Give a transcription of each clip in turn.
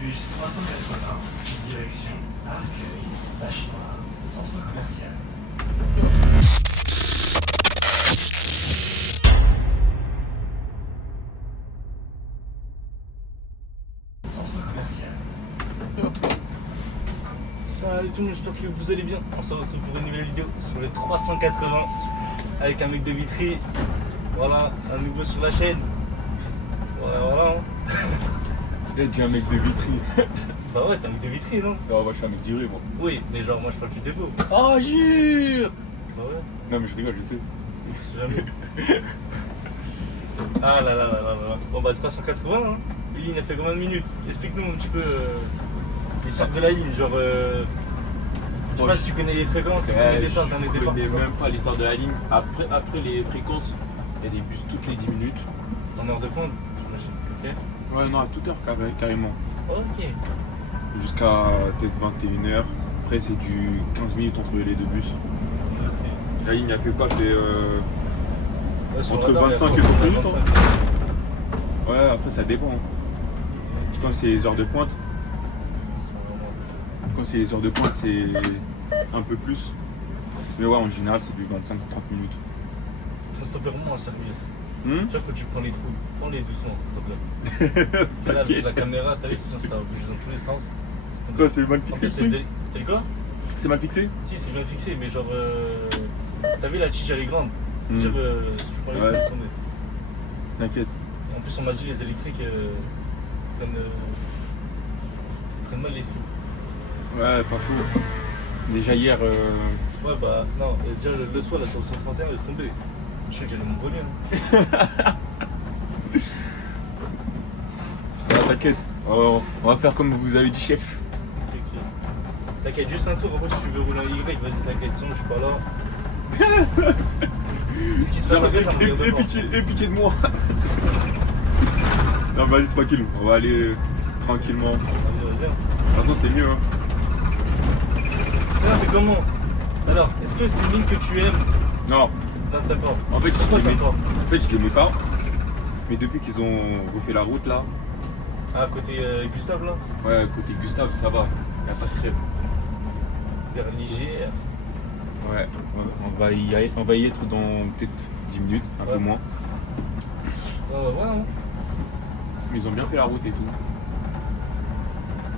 bus 380, direction Arcueil, Bachenoire, centre commercial. Centre commercial. Salut tout le monde, j'espère que vous allez bien. On se retrouve pour une nouvelle vidéo sur le 380 avec un mec de Vitry. Voilà, un nouveau sur la chaîne. Voilà. Il a dit un mec de Vitry. Bah ouais, t'es un mec de Vitry, non? Non, moi je suis un mec d'Ivry, moi. Oui, mais genre moi je parle du dépôt. Oh, jure! Bah ouais, Non, mais je rigole, je sais. c'est jamais. Ah là. Bon bah 380, hein. Une ligne a fait combien de minutes? Explique-nous un petit peu l'histoire de la ligne, genre. Je sais pas si tu connais les fréquences, tu connais les départs dans les Je départs. connais tout ça. même pas l'histoire de la ligne. Après les fréquences, il y a des bus toutes les 10 minutes. En heure de pointe, j'imagine. Ouais, non, à toute heure carrément. Ok. Jusqu'à peut-être 21h. Après, c'est du 15 minutes entre les deux bus. La ligne, elle fait quoi? C'est Ouais, sur le entre radar, 25 il y et a 30 minutes. 25. Ouais, après, ça dépend. Quand c'est les heures de pointe, c'est un peu plus. Mais ouais, en général, c'est du 25-30 minutes. Ça se te plaît vraiment à servir. Hmm. Tu vois, quand tu prends les trous, prends-les doucement, s'il te plaît. Là, avec la caméra, t'as vu, sinon ça va bouger dans tous les sens. Quoi, c'est mal En fixé plus, ce truc? t'as dit quoi? C'est mal fixé? Si, c'est bien fixé, mais genre. T'as vu, la tige, elle est grande. C'est-à-dire, si tu prends les Ouais. trous, ils sont nés. T'inquiète. En plus, on m'a dit les électriques prennent mal les trous. Ouais, pas fou. Déjà hier, Ouais, bah, non, déjà l'autre fois, là, sur le 131, laisse tomber. Je sais que j'allais me voler. Hein. t'inquiète. On va faire comme vous avez dit, chef. T'inquiète, juste un tour, après si tu veux rouler un Y, vas-y, t'inquiète, sinon je suis pas là. Ce qui se passe après, ça me regarde pas. Et pitié de moi. Non, vas-y, tranquille. On va aller tranquillement. De Vas-y. toute façon, c'est mieux. Hein. Non, c'est comment? Alors, est-ce que c'est une ligne que tu aimes? Non, Non, t'as pas. en fait, Pourquoi t'aimes pas? je l'aimais pas. Mais depuis qu'ils ont refait la route là, Ah, côté Gustave là? ouais, côté Gustave, ça va. Il n'y a pas ce crève. Vers l'IGR. Ouais, on va y être dans peut-être 10 minutes, un peu Ouais. moins. Ouais, hein. Mais ils ont bien fait la route et tout.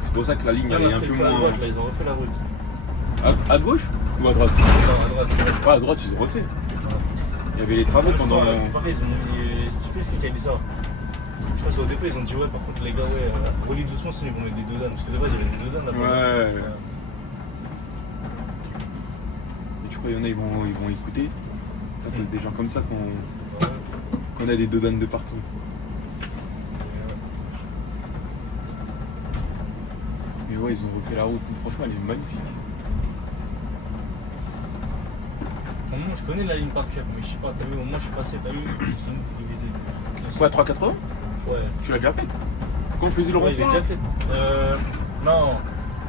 C'est pour ça que la ligne elle Même est un après, peu il faut à moins. droite, là, ils ont refait la route. À gauche ou à droite? Non, à droite. Ouais, à droite, ils ont refait. Il y avait les travaux pendant. C'est pareil, ils ont mis. Je sais plus ce qui a dit ça. Je pense qu'au départ, ils ont dit, ouais, par contre, les gars, roulez doucement, sinon ils vont mettre des dodanes. Parce que de base, il y avait des dodanes là-bas. Ouais. Et tu crois qu'il y en a, ils vont écouter? C'est à cause des gens comme ça qu'on a des dodanes de partout. Mais ouais, ils ont refait la route. Franchement, elle est magnifique. Moi, je connais la ligne par cœur, mais je sais pas, t'as vu, au moins je suis passé, t'as vu, je t'ai révisé. Quoi, 380? Ouais. Tu l'as déjà fait? Quand on faisait le Ouais, j'ai rond-point? déjà fait. Non,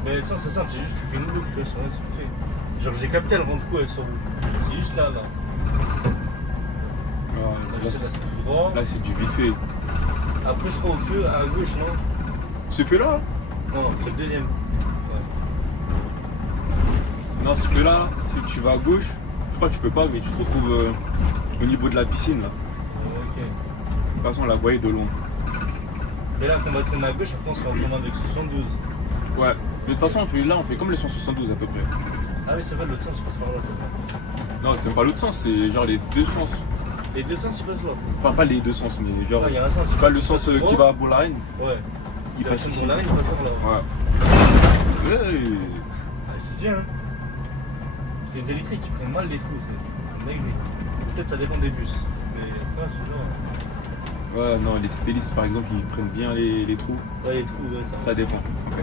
mais tu sais, c'est simple, c'est juste tu fais une boucle, tu vois, sur un c'est vite fait. Genre, j'ai capté le rond-trou, elle sort où? C'est juste là. Là, Là, c'est tout droit. là, c'est du vite fait. Après, je crois au feu, à gauche, non? Ce fait-là? Non, c'est le deuxième. Non, ce fait-là, si tu vas à gauche, je crois que tu peux pas, mais tu te retrouves au niveau de la piscine là. Ok. De toute façon, on la voyait de loin. Mais là, quand on va tourner à gauche, après, on se retrouve avec 72. Ouais. Mais de toute façon, on fait comme les 172 à peu près. Ah oui, c'est vrai, l'autre sens, il passe par là. Non, c'est même pas l'autre sens, c'est genre les deux sens. Les deux sens, il passe là. Enfin, pas les deux sens, mais genre. Ah, il y a un sens. C'est pas le sens qui va à Bourg-la-Reine. Ouais. Il passe ici. Dans la ligne, il passe par là. Ouais. Ouais. Ah, c'est bien, hein. C'est les électriques qui prennent mal les trous, c'est dingue. Peut-être ça dépend des bus. Mais en tout cas, celui-là. Ouais, non, les Citélis par exemple, ils prennent bien les trous. Ouais, les trous, ouais, ça. Ça dépend, en fait.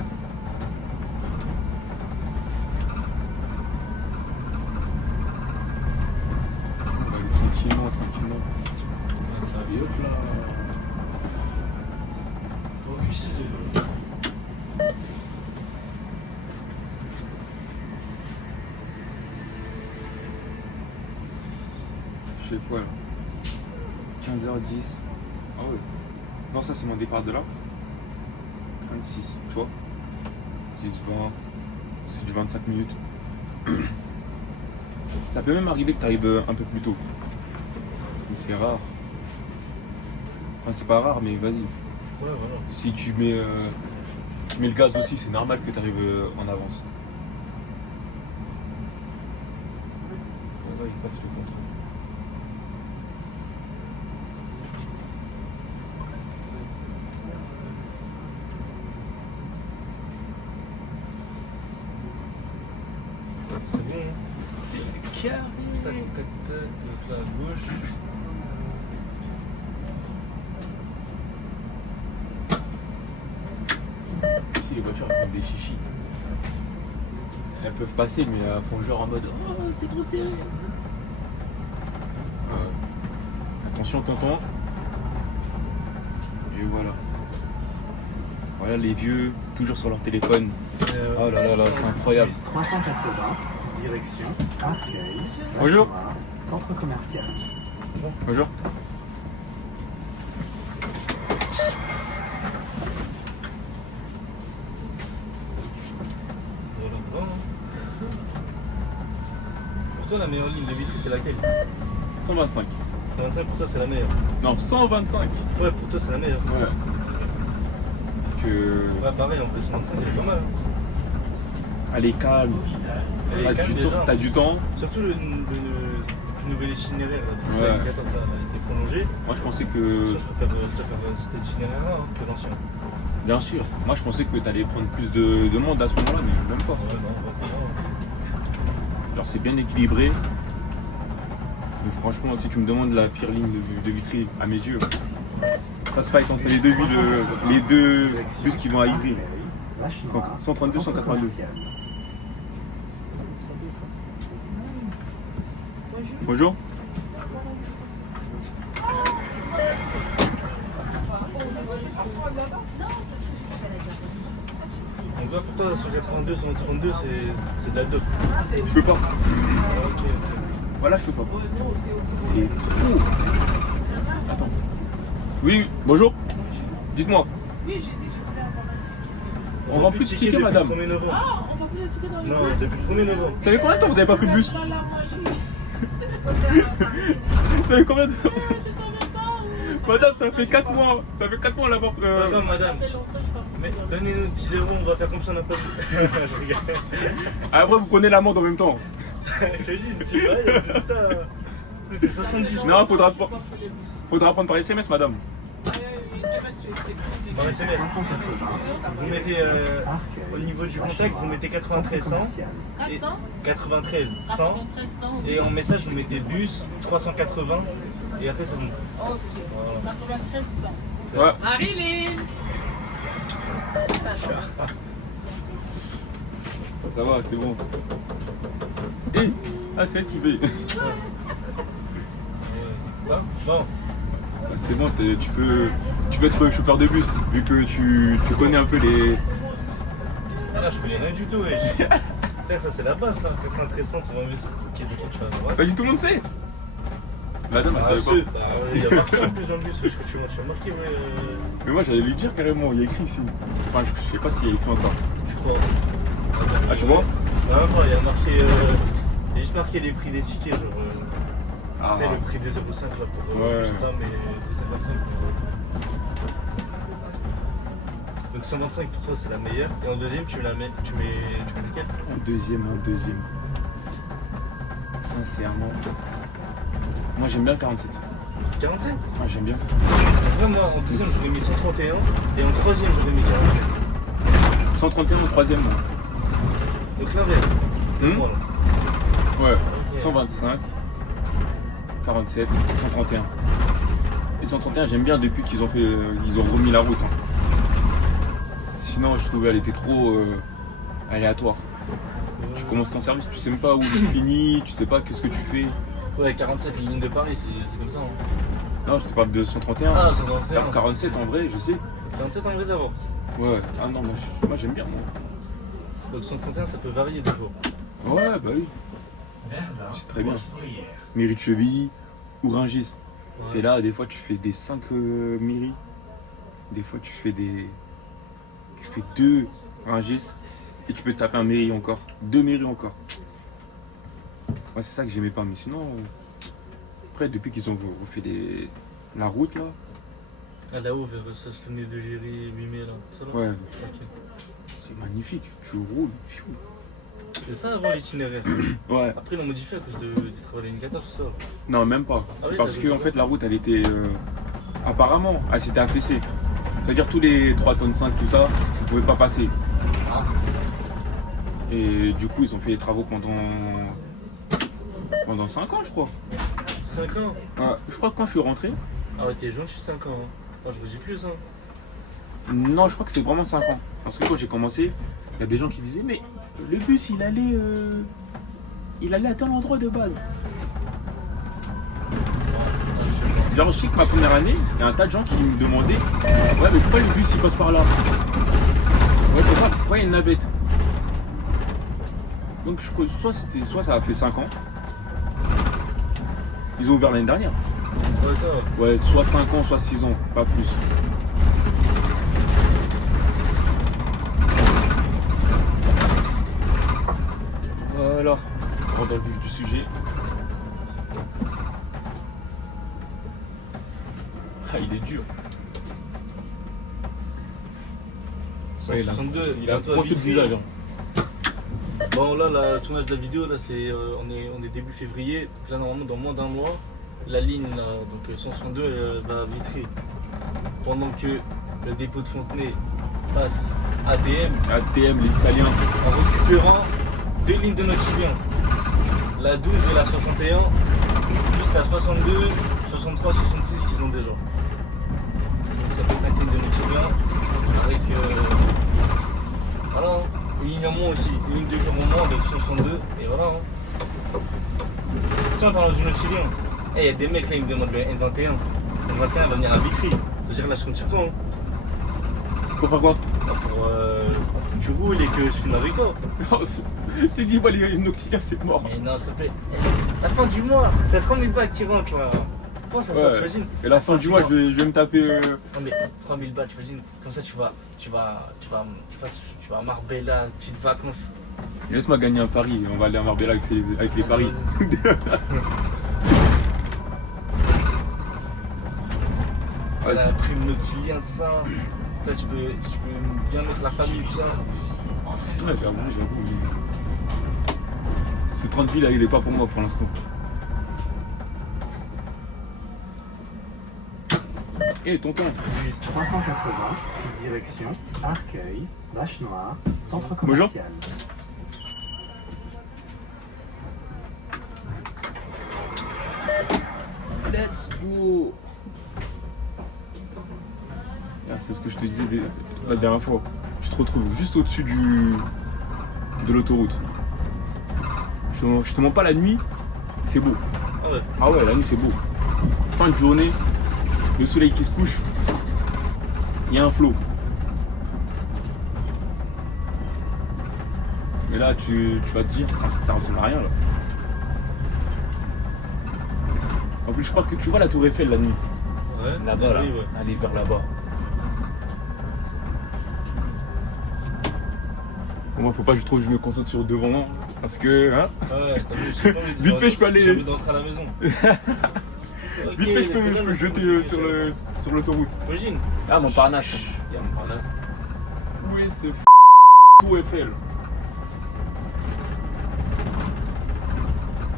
On va aller tranquillement. Ouais, ça va Et bien. hop là. Focus 2. Je sais quoi là 15h10. Ah ouais. Non, ça c'est mon départ de là. 26, tu vois. 10, 20, c'est du 25 minutes. Ça peut même arriver que tu arrives un peu plus tôt. Mais c'est rare. Enfin, c'est pas rare, mais vas-y. Ouais, voilà. Si tu mets le gaz aussi, c'est normal que tu arrives en avance. Ça va, il passe le temps. C'est bon, hein. C'est carré. Tac, tac, tac, donc là à gauche. Ici, les voitures elles font des chichis. Elles peuvent passer, mais elles font genre en mode oh, c'est trop serré. Attention, tonton. Et voilà. Voilà les vieux, toujours sur leur téléphone. Oh là là là, c'est incroyable. 380, direction Arcueil, Bonjour. Vache-Noire, centre commercial. Bonjour. Voilà, voilà. Pour toi, la meilleure ligne de Vitry, c'est laquelle? 125. 25 pour toi, c'est la meilleure. Non, 125. Ouais, pour toi, c'est la meilleure. Ouais. Parce que. Ouais, pareil, en plus, 125, elle est pas mal. Elle est calme. Elle est calme déjà. T'as du temps. Surtout le nouvel itinéraire, là, Ouais. le 14 là, a été prolongé. Moi je pensais que. Ça, je préfère cet itinéraire-là hein, que l'ancien. Bien sûr. Moi je pensais que t'allais prendre plus de monde à ce moment-là, mais même pas. Ouais, non, ouais, c'est bon. Genre c'est bien équilibré. Mais franchement, si tu me demandes la pire ligne de Vitry, à mes yeux, ça se fight entre les deux villes, les deux bus qui vont à Ivry. 132, 182. Bonjour. Donc là, pour toi, 182, 132, c'est de la dope. Je peux pas. Ah, ok. Voilà, je peux pas. C'est trop. Attends. Oui, bonjour. Dites-moi. Oui, j'ai dit que je voulais avoir un ticket. On vend plus de tickets, depuis madame. le 1er novembre. Ah, on va plus de tickets dans les Non, bus. depuis le 1er novembre. Ça fait combien de temps que vous n'avez pas pris de bus? Dans la magie. Ça fait combien de temps? Je savais pas. Madame, ça fait 4 mois. Ça fait 4 mois là-bas. Pardon, Ça madame. fait longtemps que je parle plus. Mais donnez-nous 10 euros, on va faire comme ça, on n'a pas je rigole. Après, vous prenez l'amende en même temps. Je dis, tu vois, il y a plus ça. C'est 70 jours. Non, faudra J'ai pas fait les bus. prendre par SMS, madame. Par SMS. Vous mettez au niveau du contact, vous mettez 93 100 et 400 93 100 93 100. et en message vous mettez bus 380 et après ça vous. Ok. 93 100. Ouais. Marilyn. Ça va, c'est bon. Eh, ah, c'est elle qui paye. Bon, C'est bon, tu peux être chauffeur de bus, vu que tu connais un peu les. ah là je connais rien du tout. Ouais. Ça c'est la base, hein. 93 100, on va mettre. Ok, d'accord, tu vas à droite. Pas du tout le monde sait. Madame, elle Ah, savait ceux, pas. bah, il y a marqué en plus dans le bus, parce que tu as marqué, ouais. Mais moi, j'allais lui dire carrément, il y a écrit ici. Enfin, je sais pas s'il y a écrit encore. Je crois. Ah, tu vois? Ah, non, il y a marqué. Il y a juste marqué les prix des tickets, genre. Ah, Tu sais, le prix des 0,5 là pour Ouais. le bus tram et 2,25 pour. Donc 125 pour toi c'est la meilleure. Et en deuxième tu mets laquelle? en deuxième. Sincèrement. Moi, j'aime bien le 47. 47? Ah, j'aime bien. En vrai moi en deuxième j'aurais mis 131 et en troisième j'aurais mis 47. 131 au troisième, moi. Donc l'inverse. Voilà. Ouais. Ok. 125, 47, 131. Et 131, j'aime bien depuis qu'ils ont remis la route. Hein. Sinon, je trouvais elle était trop aléatoire. Tu commences ton service, tu sais même pas où tu finis, tu sais pas qu'est-ce que tu fais. Ouais 47 les lignes de Paris c'est comme ça. Hein. Non, je te parle de 131. Ah 131. Alors 47 en vrai, je sais. 47 en vrai ça va. Ouais. Ah non, moi j'aime bien. Moi. Donc 131 ça peut varier des fois. Ouais, bah oui. C'est très bien. Mairie de Chevilly ou Rungis. Ouais. T'es là, des fois tu fais des 5 mairies. Des fois tu fais des tu fais 2 Rungis et tu peux te taper un mairie encore. 2 mairies encore. Ouais, c'est ça que j'aimais pas, mais sinon. Après, depuis qu'ils ont refait la route là. Ah, là-haut, vers Sassonet de Géry, 8 mai, là. Ça, là Ouais, Ok. c'est magnifique. Tu roules. Fiou. C'est ça avant l'itinéraire. Ouais. Après, ils l'ont modifié à cause des travaux d'indicateurs, tout ça. Non, même pas. Ah C'est oui, parce t'as que raison. en fait la route elle était apparemment elle s'était affaissée. C'est-à-dire tous les 3 tonnes 5 tout ça, vous pouvez pas passer. Ah. Et du coup ils ont fait les travaux pendant 5 ans je crois. 5 ans. Ouais, je crois que quand je suis rentré, Ah ouais, t'es gentil, 5 ans. Hein. Ah, je dis plus, hein. non je crois que c'est vraiment 5 ans. Parce que quand j'ai commencé, il y a des gens qui disaient mais le bus il allait à tel endroit de base. Genre je sais que ma première année, il y a un tas de gens qui me demandaient ouais mais pourquoi le bus il passe par là? Ouais pourquoi il y a une navette? Donc je crois soit ça a fait 5 ans. Ils ont ouvert l'année dernière. Ouais, ça va. Ouais, soit 5 ans, soit 6 ans, pas plus. Voilà, on rentre dans le vif du sujet. Ah, il est dur. Ouais, 162, il a bientôt à froncé le Vitry. visage. Hein. Bon, là, le tournage de la vidéo, là, c'est, on est début février. Donc là, normalement, dans moins d'un mois, la ligne, là, donc 162, elle va à Vitry. Pendant que le dépôt de Fontenay passe ADM ATM, les Italiens. en récupérant 2 lignes de Noctilien. La 12 et la 61, plus la 62, 63, 66 qu'ils ont déjà. Donc ça fait 5 lignes de Noctilien avec voilà, hein, une ligne en moins aussi, une ligne de jour en moins de 62 et voilà. Hein. Tiens, en parlant du Noctilien, il y a des mecs là, ils me demandent le N21. Le N21 va venir à Vitry. C'est-à-dire là je compte sur toi. Hein. Pour faire quoi? Pour que tu roules et que je filme avec toi. Je te dis, moi, les auxiliaires, c'est mort. Mais non, s'il te plaît. La fin du mois, t'as 3000 balles qui rentrent là. Pense à ça, Ouais. t'imagines? Et la fin du mois, je vais me taper. Non mais 3000 balles, t'imagines? Comme ça tu vas à Marbella, petites vacances. Laisse-moi gagner un pari. On va aller à Marbella avec les paris. La Vas-y. prime Noctilien, tout ça. Là, tu peux bien mettre la famille, tout ça. Ouais, j'avoue. Ce 30 000 là, il est pas pour moi pour l'instant. Eh, tonton. Bus 380, direction Arcueil, Vache Noire, centre Bonjour. commercial. Let's go. Ah, c'est ce que je te disais la dernière fois. Tu te retrouves juste au-dessus de l'autoroute. Je te mens pas, la nuit, c'est beau. Ah ouais. Ah ouais, la nuit c'est beau. Fin de journée, le soleil qui se couche, il y a un flot. Mais là, tu vas te dire, ça ressemble à rien là. En plus, je crois que tu vois la tour Eiffel la nuit. Ouais. Là-bas, là. Oui, ouais. Allez vers là-bas. Bon, moi, faut pas trop que je me concentre sur devant, parce que, hein, Ouais, t'as vu, j'ai pas envie de- Vite fait, je peux aller- J'ai envie d'entrer à la maison. Ok, vite fait, je c'est peux bon, jeter sur l'autoroute. Imagine. Ah, Montparnasse. Il y a Montparnasse. Où est ce tour Eiffel?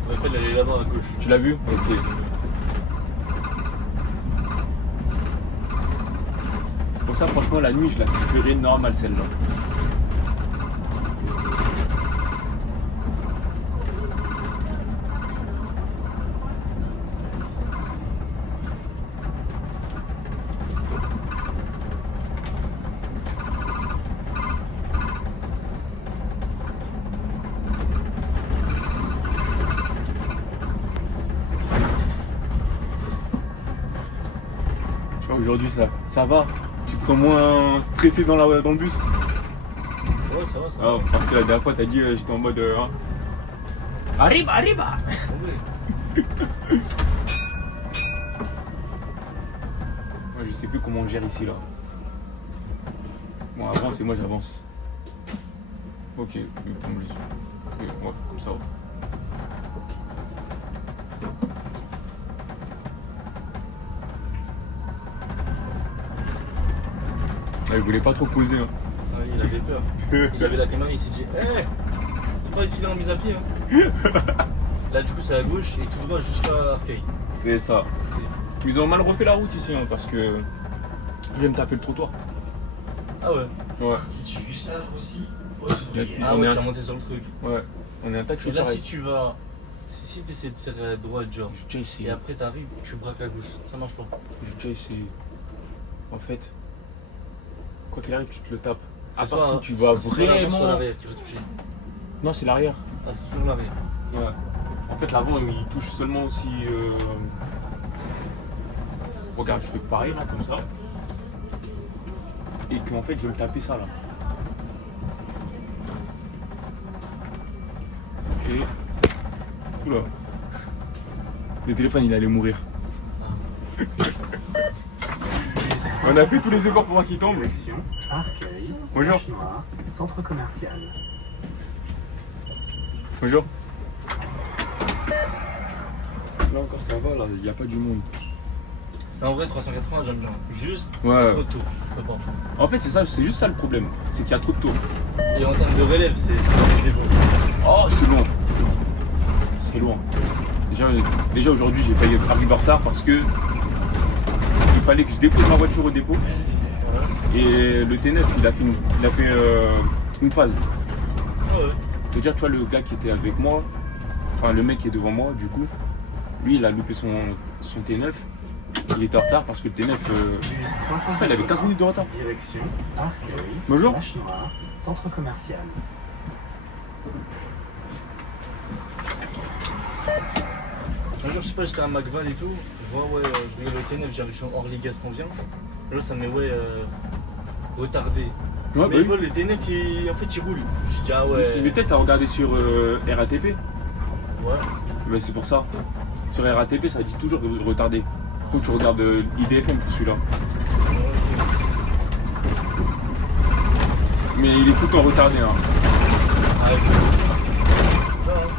On va faire aller là-bas à gauche. Tu l'as vu? Ok. C'est pour ça, franchement, la nuit, je la préférais normale, celle-là. Tu vois, aujourd'hui, ça va. Tu te sens moins stressé dans le bus. Ouais, ça va, ça va. Ah, parce que la dernière fois, t'as dit, j'étais en mode. Hein. Arriba, arriba! Ouais. Moi, je sais plus comment on gère ici, là. Bon, avance et moi j'avance. Ok, mais prends le dessus. Ok, on va faire comme ça. Ah, il voulait pas trop poser. Hein. Ah oui, il avait peur. Il avait la caméra, il s'est dit hé, il va filer en mise à pied. Hein. Là, du coup, c'est à gauche et tout droit jusqu'à Arcueil. C'est ça. Ils ont mal refait la route ici hein, parce que je vais me taper le trottoir. Ah ouais. Ouais. Institut Gustave Roussy, Ah On ouais, est tu un- as monté sur le truc. Ouais. On est un tas de Et choses là, pareilles. si tu vas. Si tu essaies de serrer à droite, genre. J'ai déjà essayé. Et après, t'arrives, tu braques à gauche. Ça marche pas. J'ai déjà essayé. En fait, quoi qu'il arrive, tu te le tapes. À C'est part soit- si tu vas c'est soit l'avant, soit vraiment. l'arrière qui va toucher. Non, c'est l'arrière. Ah, c'est toujours l'arrière. Ouais. En fait, l'avant, il touche seulement si. Regarde, je fais pareil là, comme ça. Et qu'en fait, je vais me taper ça là. Et. Oula. Le téléphone, il allait mourir. On a fait tous les efforts pour voir qu'il tombe. direction Arcueil, Bonjour. Vache Noire, centre commercial. Bonjour. Là encore, ça va, là, il n'y a pas du monde. Mais en vrai, 380, j'aime bien. Juste Ouais. trop tôt. Faut pas. En fait, c'est ça, c'est juste ça le problème. C'est qu'il y a trop de tours. Et en termes de relève, c'est bon. Oh, c'est loin. C'est loin. Déjà aujourd'hui, j'ai failli arriver en retard parce que il fallait que je dépose ma voiture au dépôt. Et le T9, il a fait une phase. Ah ouais. C'est-à-dire, tu vois, le gars qui était avec moi, enfin le mec qui est devant moi, du coup, lui, il a loupé son T9. Il était en retard parce que le T9, je crois, il avait 15 minutes de retard. Direction Arcueil, Bonjour. Vache Noire, centre commercial. Un jour, je sais pas, j'étais à McVal et tout. Je vois, ouais, je voyais le T9 direction Orly-Gaston vient. Là, ça me met, ouais, retardé. Ouais, Mais je vois le T9, en fait, il roule. Je dis, ah ouais. Il est peut-être à regarder sur RATP. Ouais. Mais c'est pour ça. Sur RATP, ça dit toujours retardé. Faut que tu regardes IDFM pour celui-là. Mais il est tout le temps retardé. Hein. Ah, ok. Ça, hein.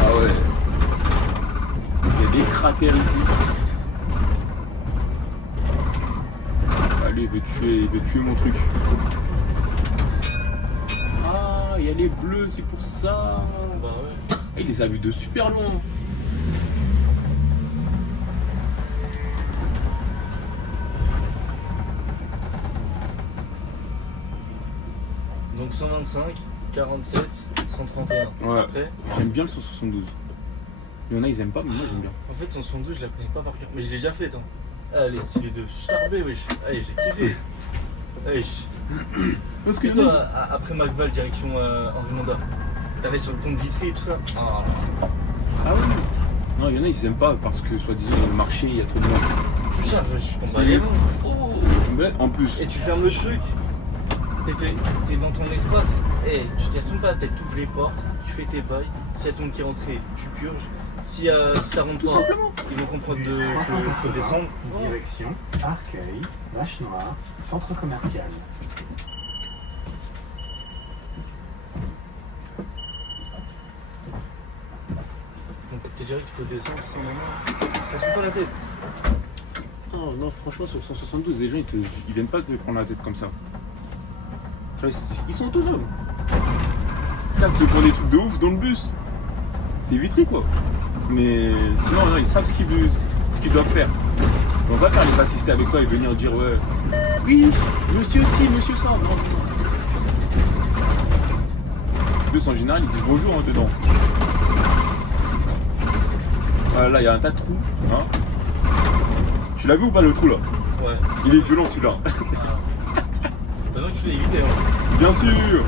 Ah ouais. Il y a des cratères ici. Allez, il veut tuer mon truc. Ah, il y a les bleus, c'est pour ça. Bah ouais. Ah, il les a vus de super loin. Donc 125, 47, 131. Ouais. Après, J'aime bien le 172. Il y en a, ils aiment pas, mais moi j'aime bien. en fait, 172, je la connais pas par cœur. Mais je l'ai déjà fait, hein. Ah, les stylés de Starbé, wesh. Allez, j'ai kiffé. Wesh. Parce Et toi, après McVal, direction Henri Monda, t'arrives sur le pont de Vitry et tout ça. Ah, Ah oui. Non, il y en a, ils aiment pas parce que soi-disant, le marché, il y a trop de monde. tu charges, wesh. On C'est va aller. Mais en plus, Et tu fermes le truc. T'es dans ton espace. Et tu t'assumes pas la tête, tu ouvres les portes, tu fais tes bails. S'il y a tout le monde qui est rentré, tu purges. Si ça rentre tout pas, simplement. ils vont comprendre qu'il 380, faut descendre. direction Arcueil, Vache Noire, centre commercial. Donc t'es direct qu'il faut descendre sans moment. Ça se casse pas la tête. Non, non, franchement, sur le 172, les gens, ils viennent pas te prendre la tête comme ça. Tu vois, ils sont autonomes. Ils savent qu'ils font des trucs de ouf dans le bus. C'est Vitry, quoi. Mais sinon, non, ils savent ce qu'ils doivent faire. On va pas faire les assister avec toi et venir dire, ouais, oui, monsieur ci, monsieur ça. Non, non. Le bus, en général, ils disent bonjour hein, dedans. Voilà, là, il y a un tas de trous. Hein. Tu l'as vu ou pas le trou là? Ouais. Il est violent celui-là. Maintenant tu l'as évité, hein. Bien sûr.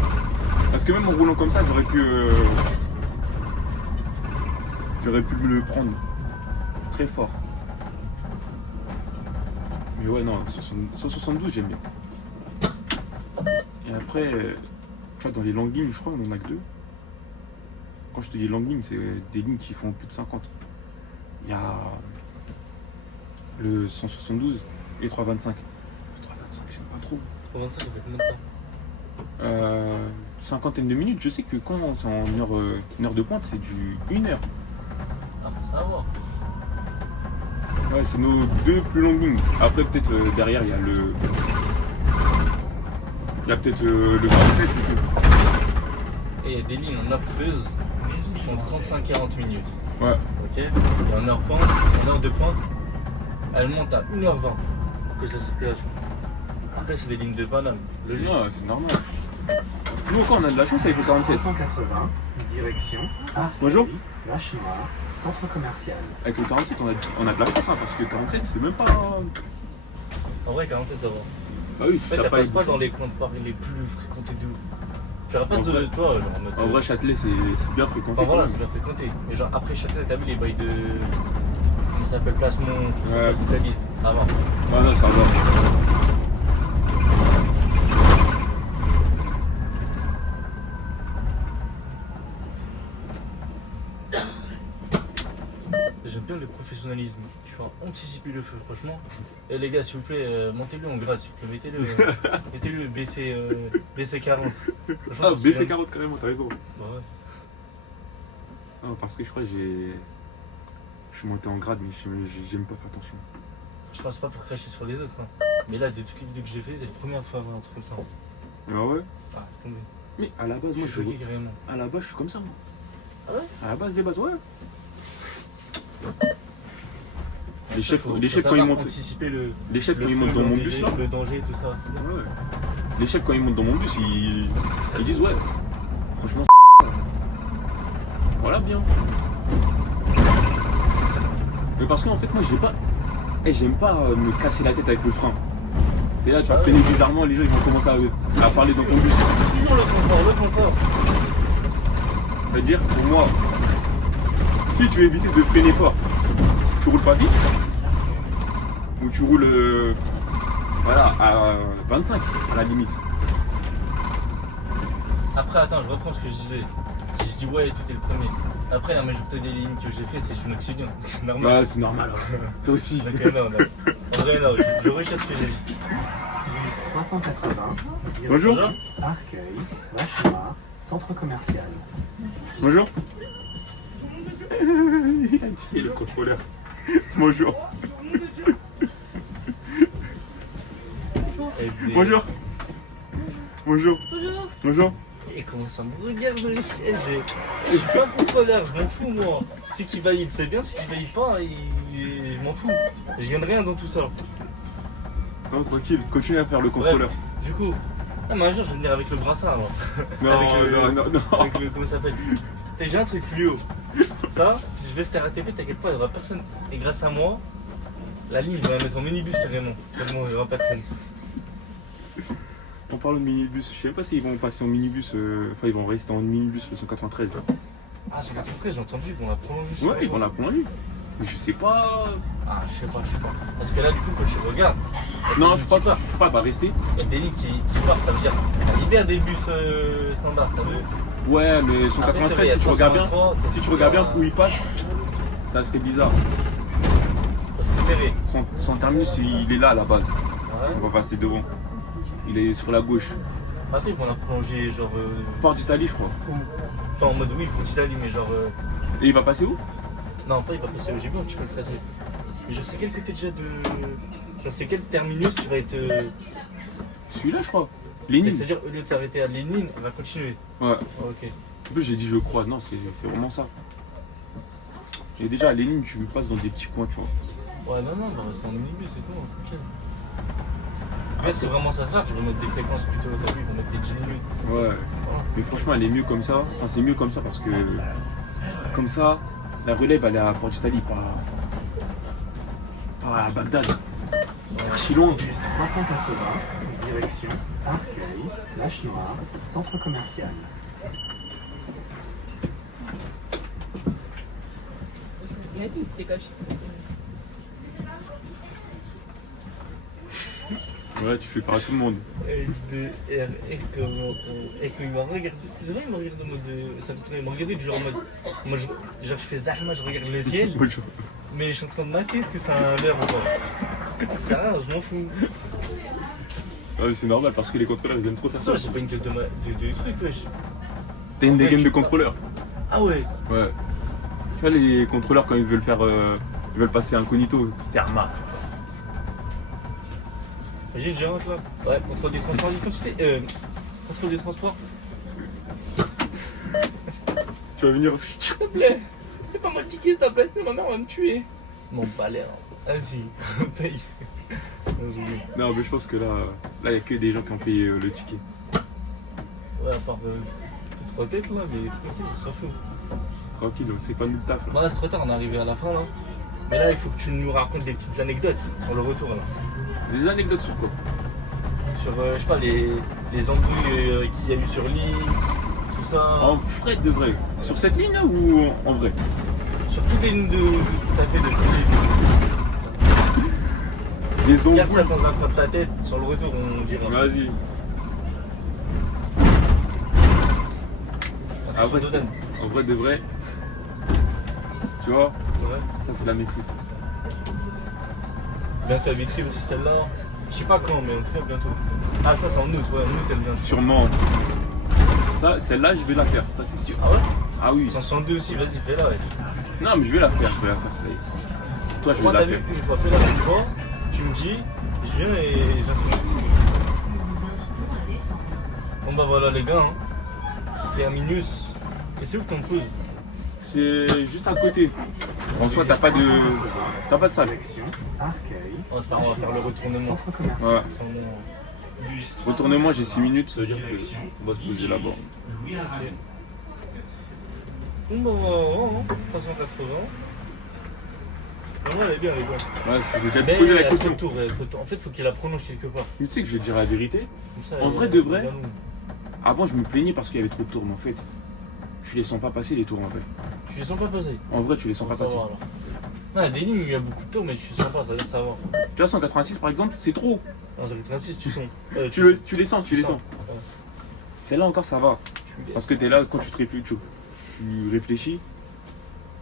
Parce que même en roulant comme ça, j'aurais pu me le prendre très fort. Mais ouais non, 172 j'aime bien. Et après, Tu vois, dans les longues lignes, je crois, on en a que 2. Quand je te dis longue ligne, c'est des lignes qui font plus de 50. Il y a le 172 et 325. 325, j'aime pas trop. 325, ça fait combien de temps? Cinquantaine de minutes. Je sais que quand c'est en une heure de pointe, c'est du 1 heure. Ah, ça va voir. Ouais, c'est nos 2 plus longues lignes. Après, peut-être derrière, il y a le. Il y a peut-être le 47 du coup. Et il y a des lignes en heure creuse qui font 35-40 minutes. Ouais. Ok. Et en heure de pointe, elle monte à 1h20 pour que je la circulation. Après, c'est des lignes de banane. Logique. Non, c'est normal. Nous, quand on a de la chance avec le 47. 380, direction Arcueil, Bonjour. Vache Noire, centre commercial. Avec le 47, on a de la chance, hein, parce que le 47, c'est même pas. En vrai, 47, ça va. Bah oui, En tu fait, t'as elle pas les passe pas bouchons. dans les coins de Paris les plus fréquentés de ouf. Tu la En passes de. vrai- Tu vois, genre en mode. En vrai, Châtelet, c'est bien fréquenté. Enfin voilà, quand c'est même. bien fréquenté. Mais genre après Châtelet, t'as vu les bails de. Comment ça s'appelle? Placement, je sais Ouais. pas si c'est la liste. Ça va. Ouais, non, ça va. J'aime bien le professionnalisme. Tu vois, anticiper le feu, franchement. Et les gars, s'il vous plaît, montez-le en grade, s'il vous plaît. Mettez-le BC 40. Ah, Franchement, parce que j'aime- BC40 carrément, t'as raison. Bah ouais. Non, parce que je crois que je suis monté en grade, mais j'aime pas faire attention. Je passe pas pour cracher sur les autres. Hein. Mais là, de toutes les vidéos que j'ai fait, c'est la première fois à voir un truc comme ça. Ah ouais. Ah, c'est tombé. Mais à la base, Je moi, suis choqué carrément. à la base, je suis comme ça, moi. Ah ouais? À la base, les bases, ouais. Les Ça, chefs, faut les chefs quand ils savoir montent, anticiper le quand ils feu, montent dans le mon danger, bus là. le danger, tout ça. C'est bien. Ouais. Les chefs quand ils montent dans mon bus, ils disent ouais. Franchement, voilà bien. Mais parce qu'en fait, moi, j'aime pas me casser la tête avec le frein. Et là, tu vas Ah ouais. freiner bizarrement, les gens ils vont commencer à parler dans ton bus. Toujours le confort. C'est-à-dire, pour moi, si tu veux éviter de freiner fort, tu roules pas vite, ou tu roules voilà, à 25 à la limite. Après, attends, je reprends ce que je disais. Je dis ouais, tout est le premier. Après, la majorité des lignes que j'ai fait, c'est une oxygène. C'est normal. Ouais, c'est normal. Toi aussi. Donc, non, non. En vrai, non, je recherche ce que j'ai dit. Bus 380, Bonjour. direction Arcueil, Vache Noire, centre commercial. Bonjour. Il a dit le contrôleur. Bonjour. Et des- Bonjour. Bonjour. Bonjour. Bonjour. Et comment ça me regarde le chien? Je suis pas contrôleur, je m'en fous moi. Celui qui valide c'est bien, celui qui valide pas, je m'en fous. Je gagne rien dans tout ça. Non, tranquille, continue à faire le contrôleur. Du coup, mais un jour je vais venir avec le brassard alors. Non, Avec le- non. Avec le, comment ça s'appelle? J'ai un truc fluo. Ça, puis je vais se RATP, t'inquiète pas, il n'y aura personne. Et grâce à moi, la ligne, je vais la mettre en minibus carrément. Tellement il n'y aura personne. On parle de minibus. Je sais même pas s'ils vont passer en minibus. Enfin, ils vont rester en minibus le 193. Ah, c'est 93, j'ai entendu qu'on l'a prolongé. je sais Ouais, pas ils vont quoi. la prolonger. Mais je sais pas. Ah, je sais pas. Parce que là, du coup, quand tu regardes. Non, je crois pas. Je crois pas rester. Il y a des lignes qui partent, ça veut dire ça libère des bus standards, t'as vu? Ouais, mais Après, c'est vrai, il 193, y a si tu regardes bien, 323, si tu regardes bien où il passe, ça serait bizarre. C'est serré. Son terminus, il est là à la base. Ouais. On va passer devant. Il est sur la gauche. Attends, ils vont la prolonger, genre. Porte d'Italie, je crois. Enfin, en mode oui, il faut qu'il allume, mais genre. Et il va passer où? Non, pas il va passer. J'ai vu un petit peu le tracé. Mais je sais quel côté déjà de. Je sais quel terminus qui va être. Celui-là, je crois. Lénine. C'est-à-dire, au lieu de s'arrêter à Lénine, on va continuer. Ouais. Ah, ok. En plus, j'ai dit je crois. Non, c'est vraiment ça. Et déjà, à Lénine, tu passes dans des petits coins, tu vois. Ouais, non, on va rester en minibus et tout, tranquille. En fait, c'est vraiment ça, je vais mettre des fréquences plutôt. T'as vu, ils vont mettre des 10 minutes. Ouais. Mais franchement, elle est mieux comme ça. Enfin, c'est mieux comme ça parce que. Comme ça, la relève, elle est à Porte d'Italie, pas à Bagdad. C'est archi loin. Bus 380, direction Arcueil, Vache Noire, centre commercial. Il a dit que c'était caché. Ouais, tu fais peur à tout le monde. Et comment. Et quand il m'a regardé. C'est vrai, il m'a regardé en mode. Ça il m'a regardé du genre en mode. Moi, genre, je fais Zahma, je regarde le ciel. Bonjour. Mais je suis en train de mater, est-ce que c'est un leurre ou pas? C'est rien, je m'en fous. Ah, c'est normal parce que les contrôleurs ils aiment trop faire ça. Ça, j'ai pas une gueule de truc, wesh. T'as une En fait, dégaine je de sais pas. contrôleur. Ah ouais. Ouais. Tu vois les contrôleurs quand ils veulent faire. Ils veulent passer incognito, c'est Arma. J'ai une géante là. Ouais, contrôle des transports d'identité. Contrôle des transports. Tu vas venir. S'il te plaît. Fais pas mon ticket, s'il te plaît, sinon ma mère va me tuer. Mon balai, vas-y, paye. Non, mais je pense que là, il y a que des gens qui ont payé le ticket. Ouais, à part toutes trois têtes là, mais tranquille, on s'en fout. Tranquille, c'est pas notre taf là. Bon là c'est trop tard, on est arrivé à la fin là. Mais là il faut que tu nous racontes des petites anecdotes sur le retour là. Des anecdotes sur quoi? Sur, je sais pas, les embrouilles qu'il y a eu sur l'île, tout ça. En vrai de vrai. Sur cette ligne là ou en vrai? Sur toutes les lignes que t'as fait de tous les Des Garde ça embrouilles. dans un coin de ta tête, sur le retour on dira. Vas-y. Ah, ouais, Attention, Dodan. En vrai de vrai. Tu vois, Ouais. ça c'est la maîtrise. Bientôt à Vitry aussi celle-là. Je sais pas quand, mais en tout cas bientôt. Ah, je crois que c'est en août, ouais, en août elle vient. Sûrement. Ça, celle-là, je vais la faire, ça c'est sûr. Ah ouais? Ah oui. 162 aussi, vas-y, fais-la, ouais. Non, mais je vais la faire, ça y est. Toi, je vais Moi, la t'as vu, faire. une fois, fais-la une fois, tu me dis, je viens et j'attends. Bon bah voilà les gars, hein. Terminus. Et c'est où que t'en poses? C'est juste à côté. En soi, t'as pas de salle. Direction Arcueil. Oh, c'est pas grave, on va faire le retournement. Centre commercial. Ouais. Sans mon- Retournement, j'ai 6 minutes, ça veut dire qu'on va se poser là-bas. Bon bah voilà, hein. 380. Non, elle est bien, elle est bien. Ouais, c'est déjà Mais posé la elle a trop question. de tours, elle a trop de tours. En fait, faut qu'il la prolonge quelque part. Tu sais que je vais te dire la vérité. Comme ça, En elle- vrai de vrai, elle est bien longue. avant, je me plaignais parce qu'il y avait trop de tours, mais en fait, tu les sens pas passer les tours en vrai. Tu les sens pas passer. En vrai, tu les sens pas Ça passer. va, alors. Non, il y a des lignes où il y a beaucoup de tours, mais tu les sens pas, ça veut dire que ça va. Tu vois, 186 par exemple, c'est trop. Non, j'avais 36, tu sens. Tu les sens, tu les sens. Ouais. Celle-là encore, ça va. Tu laisses. Parce que t'es là, quand tu réfléchis,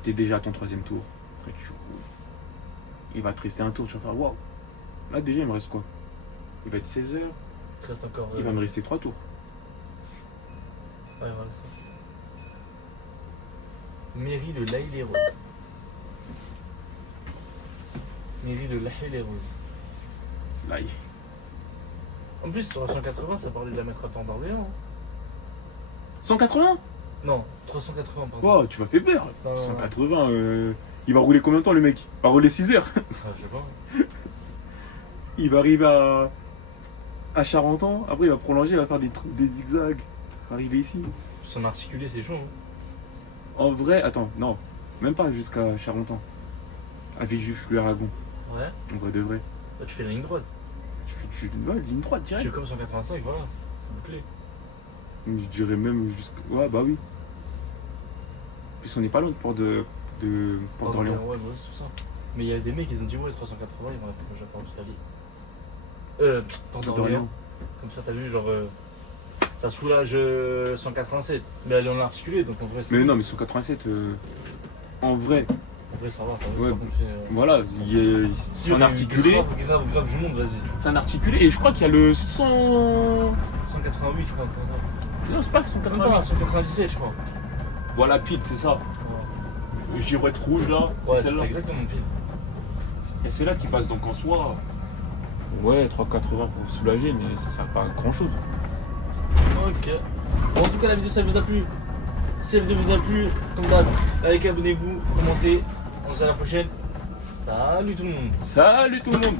t'es déjà à ton 3e tour. Après, tu roules. Il va te rester un tour, tu vas faire waouh. Là, déjà, il me reste quoi? Il va être 16h, Il te reste encore. il va me rester 3 tours. Ouais, voilà ça. Mairie de l'Aïle-les-Roses. Mairie de l'Aïle-les-Roses. Là, il- En plus, sur la 180, ça parlait de la mettre à Port d'Orléans. hein. 180? Non, 380, pardon. Wow, tu m'as fait peur. Non, non, non. 180, il va rouler combien de temps le mec? Il va rouler 6 heures. Ah, je sais pas. Il va arriver à Charenton, après il va prolonger, il va faire des zigzags. Arriver ici. Son articulé, c'est chaud. Hein. En vrai, attends, non, même pas jusqu'à Charenton. À Villejuif-le-Aragon. Ouais. En vrai de vrai. Bah, tu fais la ligne droite. Ouais, ligne droite Tu fais direct. comme 185, voilà. C'est bouclé. Je dirais même jusqu'à. Ouais, bah oui. Puis on n'est pas loin de Port d'Orléans. Ouais, ouais, c'est ça. Mais il y a des mecs, ils ont dit, ouais, 380, ils vont être comme Japon d'Italie. Port d'Orléans. d'Orléans. Comme ça, t'as vu, genre. Ça soulage 187. Mais elle est en articulé, donc en vrai, Mais non, mais 187, en vrai, En vrai, ça va. T'as vu, Ouais. c'est pas comme si, voilà, c'est un articulé. Grave, je monte, vas-y. C'est un articulé et je crois qu'il y a le 100. 188, je crois, comme ça. Non, c'est pas Même 188. pas, 197, je crois. Voilà, pile, c'est ça. Girouette rouge là, Ouais, c'est c'est celle-là. ça, exactement pile. Et c'est là qui passe donc en soi. Ouais, 3,80 pour soulager, mais ça sert pas à grand chose. Ok. Bon, en tout cas, la vidéo, ça vous a plu. Si la vidéo vous a plu, comme d'hab, likez, abonnez-vous, commentez. On se dit à la prochaine. Salut tout le monde. Salut tout le monde!